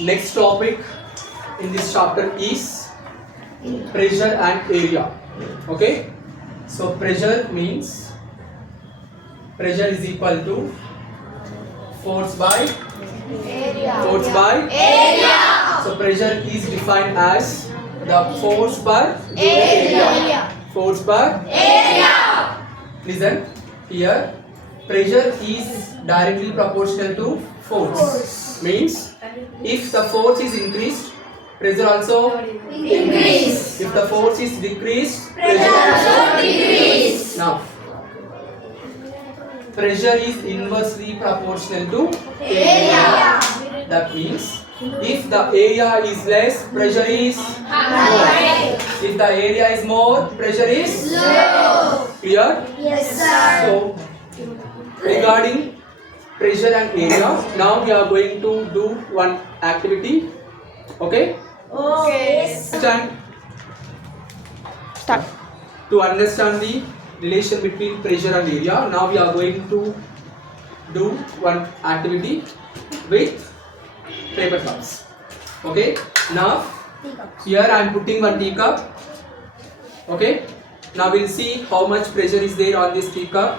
Next topic in this chapter is pressure and area. Okay, so pressure means pressure is equal to force by area. So pressure is defined as the force per area. Force per area. Listen here. Pressure is directly proportional to force. Means if the force is increased, pressure also increase. If the force is decreased, pressure also decrease. Now, pressure is inversely proportional to area. That means if the area is less, pressure is more. If the area is more, pressure is low. Clear? Yes, sir. So, regarding pressure and area, now we are going to do one activity. Okay? Okay. Start. To understand the relation between pressure and area, now we are going to do one activity with paper cups. Okay? Now, here I am putting one teacup. Okay? Now we'll see how much pressure is there on this teacup.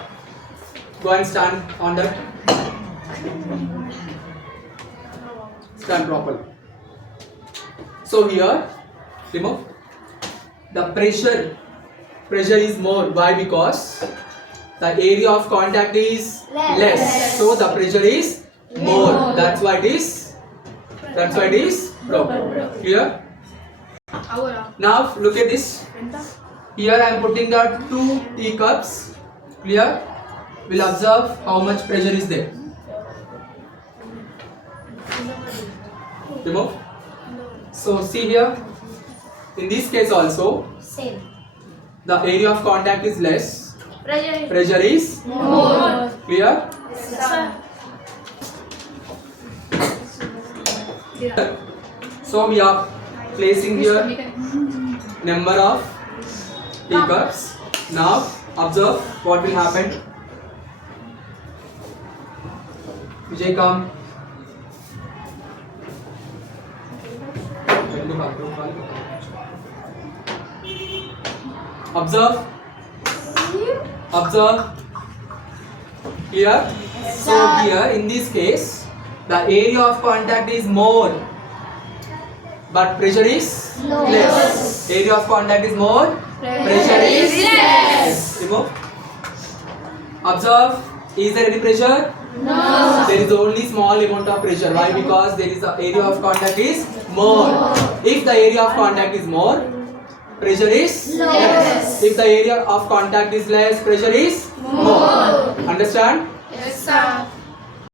Go and stand on that. Stand properly. So here, remove. The pressure is more. Why? Because the area of contact is less. So the pressure is more. That's why it is broken. Clear? Now look at this. Here I am putting the 2 teacups. Clear? We'll observe how much pressure is there. Remove. So see here. In this case also, Same. the area of contact is less. Pressure. Pressure is More. clear. So we are placing here number of teacups. Now observe what will happen. Vijay, come. Observe. Here. So here in this case, the area of contact is more, but pressure is less. Area of contact is more, pressure is less. Remove. Observe. Is there any pressure? No. There is only small amount of pressure. Why? Because there is the area of contact is more. If the area of contact is more, pressure is less. If the area of contact is less, pressure is more. Understand? Yes, sir.